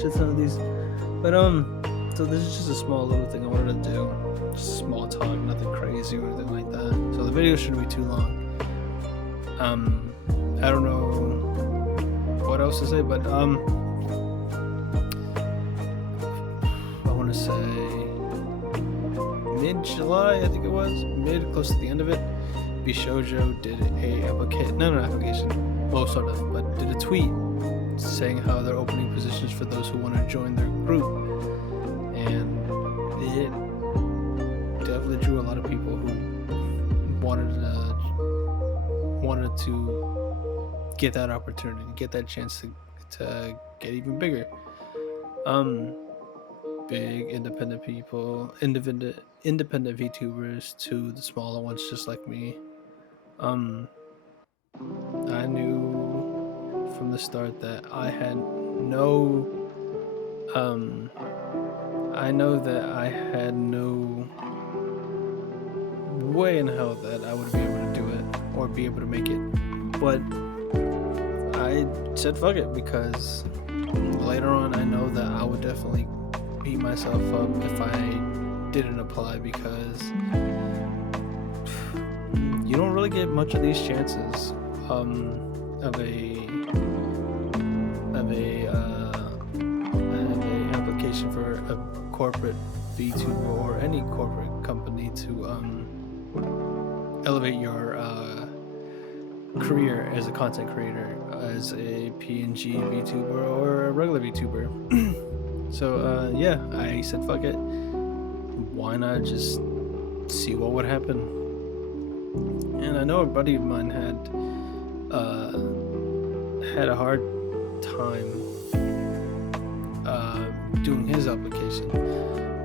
shit ton of these. But so this is just a small little thing I wanted to do. Just small talk, nothing crazy or anything like that. So the video shouldn't be too long. I don't know what else to say, but I want to say mid-July, I think it was, close to the end of it. Bishoujo did well, sort of, but did a tweet saying how they're opening positions for those who want to join their group, and it definitely drew a lot of people who wanted to get that opportunity, get that chance to get even bigger. Big independent people, independent VTubers to the smaller ones, just like me. I knew from the start that I had no way in hell that I would be able to do it or be able to make it. But I said fuck it, because later on I know that I would definitely beat myself up if I didn't apply, because you don't really get much of these chances of a application for a corporate VTuber or any corporate company to elevate your career as a content creator, as a PNG VTuber or a regular VTuber. So yeah, I said fuck it. Why not just see what would happen? And I know a buddy of mine had a hard time doing his application,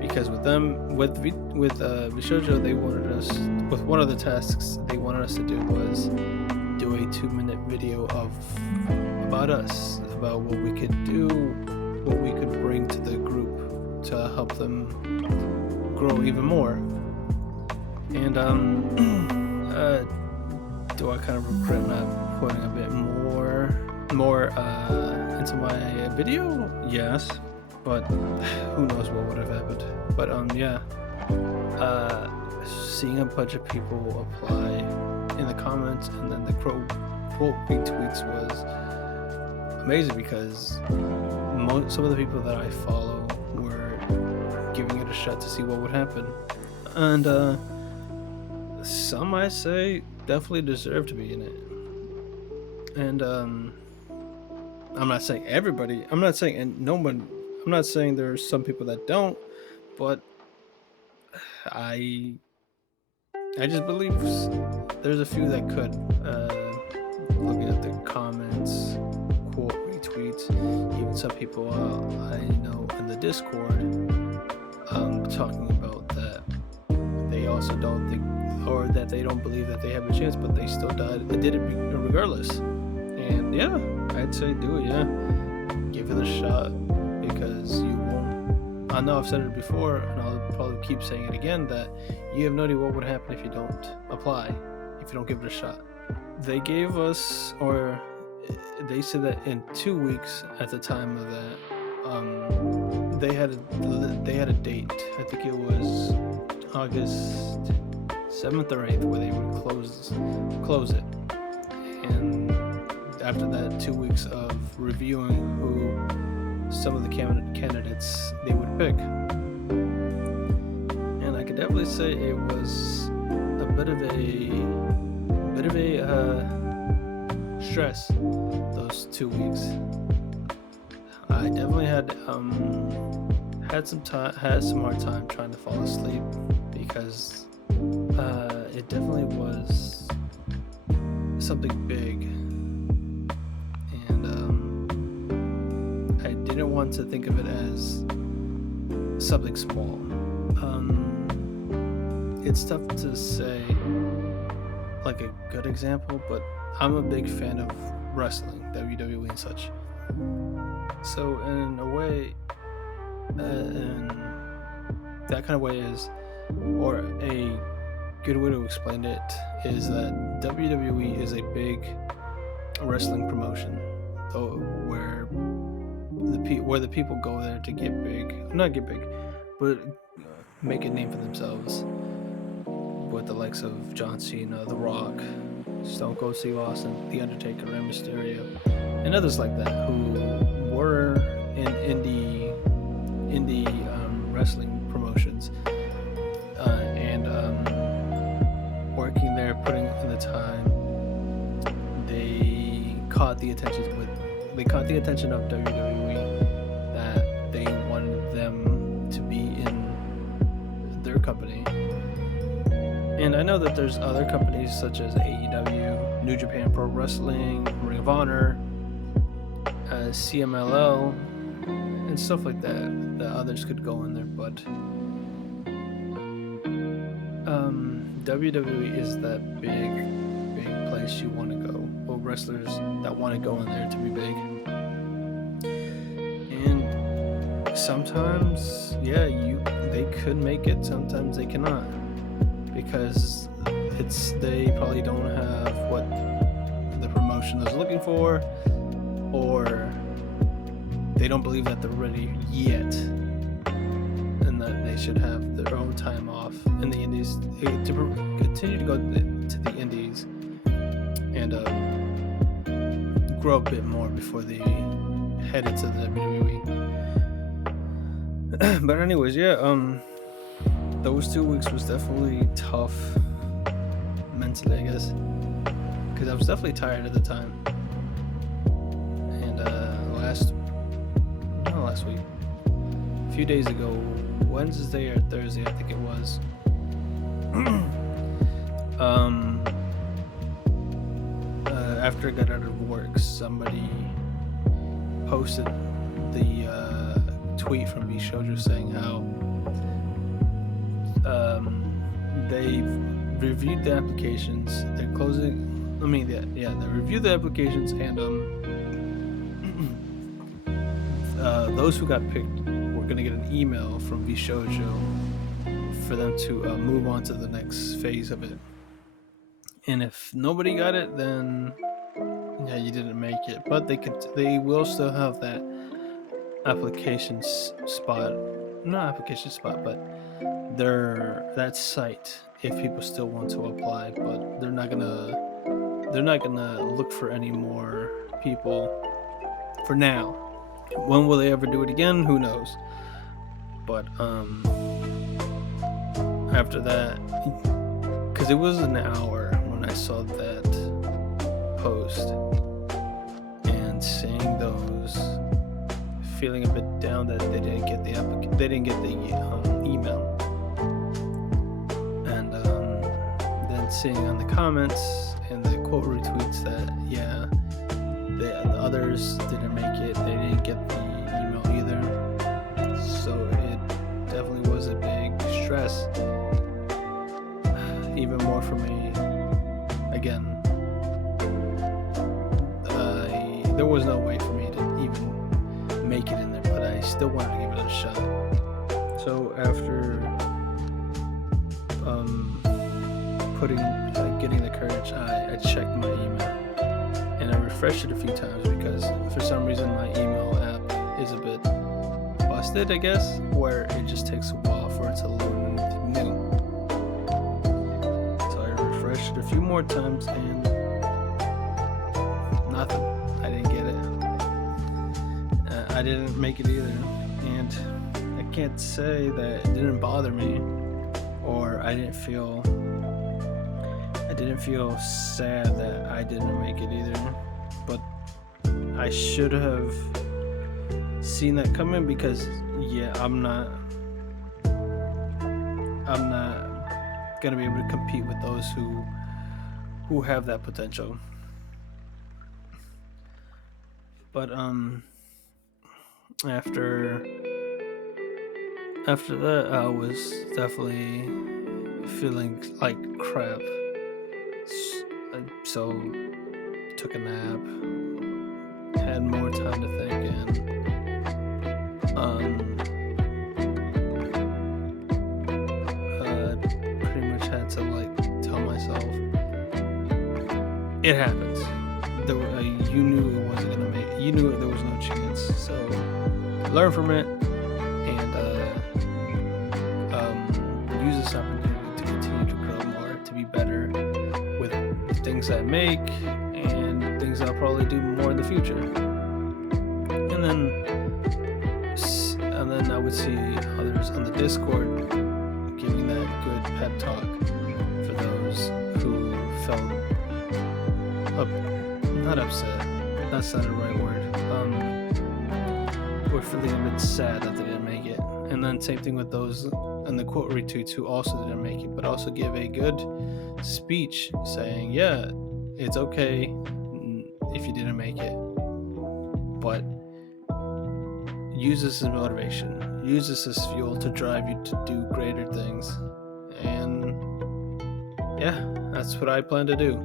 because with Bishoujo, they wanted us, with one of the tasks they wanted us to do was do a 2-minute video about us, about what we could do, what we could bring to the group to help them grow even more. And do I kind of regret not putting a bit more into my video? Yes, but who knows what would have happened. But yeah, seeing a bunch of people apply in the comments and then the quote retweets was amazing, because some of the people that I follow were giving it a shot to see what would happen, and some, I say, definitely deserve to be in it. And I'm not saying everybody, I'm not saying there's some people that don't, but I just believe there's a few that could. Looking at the comments, quote retweets, even some people I know in the Discord talking about that they also don't think, or that they don't believe that they have a chance, but they still did it regardless. And yeah, I'd say do it. Yeah, give it a shot, because you won't. I know I've said it before, and I'll probably keep saying it again, that you have no idea what would happen if you don't apply, if you don't give it a shot. They gave us, or they said that in 2 weeks at the time of that, they had a date. I think it was August 7th or 8th where they would close it. And after that, 2 weeks of reviewing who some of the candidates they would pick. And I could definitely say it was a bit of a stress those 2 weeks. I definitely had some hard time trying to fall asleep, because it definitely was something big, and I didn't want to think of it as something small. It's tough to say like a good example, but I'm a big fan of wrestling, WWE and such. So in a way, in that kind of way is, or a good way to explain it is that WWE is a big wrestling promotion, where the where the people go there to get big, not get big, but make a name for themselves. With the likes of John Cena, The Rock, Stone Cold Steve Austin, The Undertaker, Rey Mysterio, and others like that who were in indie wrestling promotions and working there, putting in the time. They caught the attention of WWE that they wanted them to be in their company. And I know that there's other companies such as AEW, New Japan Pro Wrestling, Ring of Honor, CMLL, and stuff like that others could go in there, but WWE is that big place you want to go, or wrestlers that want to go in there to be big. And sometimes, they could make it, sometimes they cannot, because they probably don't have what the promotion is looking for, or they don't believe that they're ready yet, and that they should have their own time off in the indies to continue to go to the indies and grow a bit more before they head into the WWE. But anyways, those 2 weeks was definitely tough mentally, I guess, because I was definitely tired at the time. And last week, a few days ago, Wednesday or Thursday, I think it was, after I got out of work, somebody posted the tweet from Bishojo saying how they've reviewed the applications. They're closing. They reviewed the applications, and those who got picked were gonna get an email from Bishojo for them to move on to the next phase of it. And if nobody got it, then you didn't make it. But they will still have that application spot, not application spot, but that site if people still want to apply. But they're not gonna look for any more people for now. When will they ever do it again? Who knows? But after that, because it was an hour when I saw that post, and seeing those, feeling a bit down that they didn't get the email, and then seeing on the comments and the quote retweets that the others didn't make it, they didn't get the email either, so it definitely was a big stress, even more for me. Again, there was no way for me to even make it in there, but I still wanted to give it a shot. So after getting the courage, I checked my email, and I refreshed it a few times because for some reason my email app is a bit busted, I guess, where it just takes a while for it to load anything new. So I refreshed it a few more times, and nothing. I didn't get it. I didn't make it either, and I can't say that it didn't bother me, or I didn't feel sad that I didn't make it either, but I should have seen that coming, because I'm not gonna be able to compete with those who have that potential. But after that, I was definitely feeling like crap. So took a nap, had more time to think, and pretty much had to tell myself it happens. You knew it wasn't gonna make. You knew there was no chance. So learn from it and use this opportunity to continue to grow more, to be better with the things I make and things I'll probably do more in the future. And then I would see others on the Discord giving that good pep talk for those who felt not upset. That's not the right word. Were feeling a bit sad that they didn't make it. And then same thing with those in the quote retweets who also didn't make it, but also give a good speech saying, yeah, it's okay if you didn't make it, but use this as motivation. Use this as fuel to drive you to do greater things. And yeah, that's what I plan to do.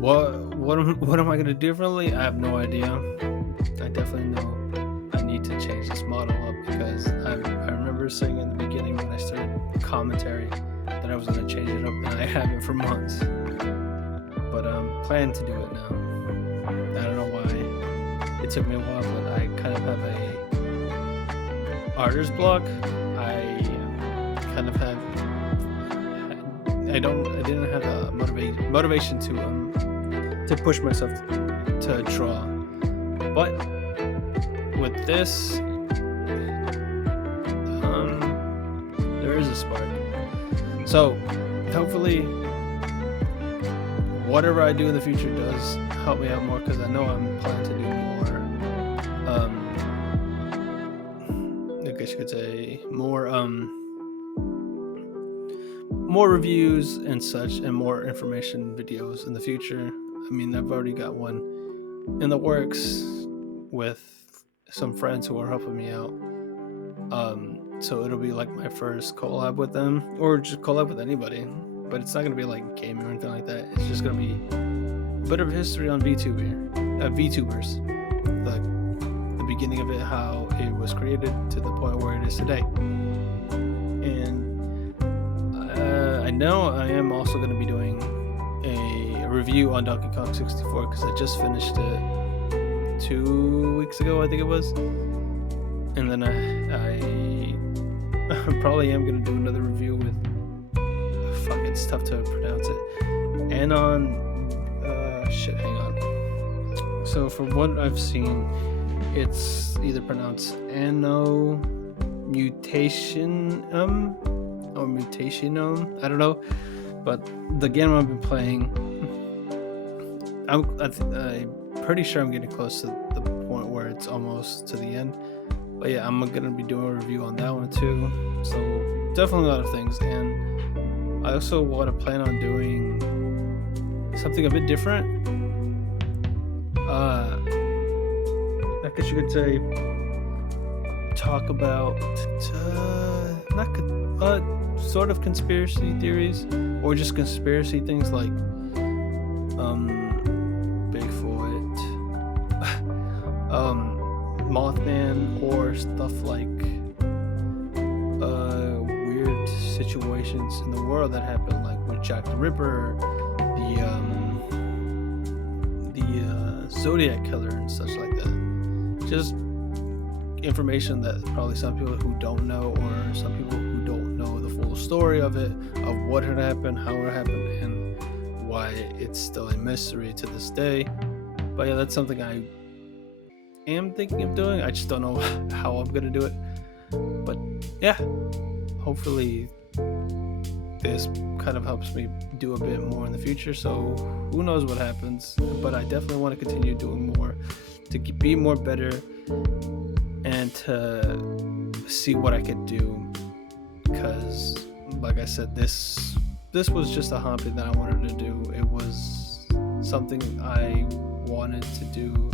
What am I going to do differently? I have no idea. I definitely know I need to change this model up, because I remember saying in the beginning when I started commentary that I was going to change it up, and I haven't for months. But I'm planning to do it now. I don't know why it took me a while, but I kind of have a artist block. I kind of have. I didn't have a motivation to push myself to draw, but with this, there is a spark. So hopefully, whatever I do in the future does help me out more, because I know I'm planning to do more. I guess you could say more reviews and such, and more information videos in the future. I mean, I've already got one in the works with some friends who are helping me out. So it'll be like my first collab with them, or just collab with anybody. But it's not gonna be like gaming or anything like that. It's just gonna be a bit of history on VTubers, like the beginning of it, how it was created to the point where it is today. And I know I am also going to be doing a review on Donkey Kong 64, because I just finished it 2 weeks ago, I think it was. And then I probably am going to do another review with, it's tough to pronounce it, Anon, hang on. So from what I've seen, it's either pronounced Anno Mutationum or Mutationum, I don't know, but the game I've been playing, I'm pretty sure I'm getting close to the point where it's almost to the end. But yeah, I'm gonna be doing a review on that one too. So definitely a lot of things, and I also want to plan on doing something a bit different. I guess you could say talk about sort of conspiracy theories, or just conspiracy things like Bigfoot, Mothman, or stuff like weird situations in the world that happen, like with Jack the Ripper, the Zodiac Killer, and such like that. Just information that probably some people who don't know, or some people who don't know the full story of it, of what had happened, how it happened, and why it's still a mystery to this day. But yeah, that's something I am thinking of doing. I just don't know how I'm gonna do it. But yeah, hopefully this kind of helps me do a bit more in the future. So who knows what happens, but I definitely want to continue doing more, to be more better, and to see what I could do, because like I said, this was just a hobby that I wanted to do. It was something I wanted to do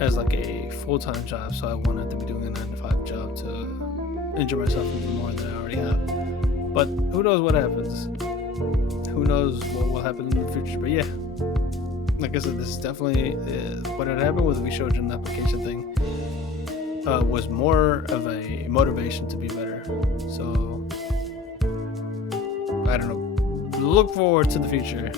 as like a full-time job, so I wanted to be doing a 9-to-5 job to enjoy myself even more than I already have. But who knows what happens, who knows what will happen in the future. But yeah, like I said, this is definitely what had happened with the VShoujin application thing was more of a motivation to be better. So I don't know, look forward to the future.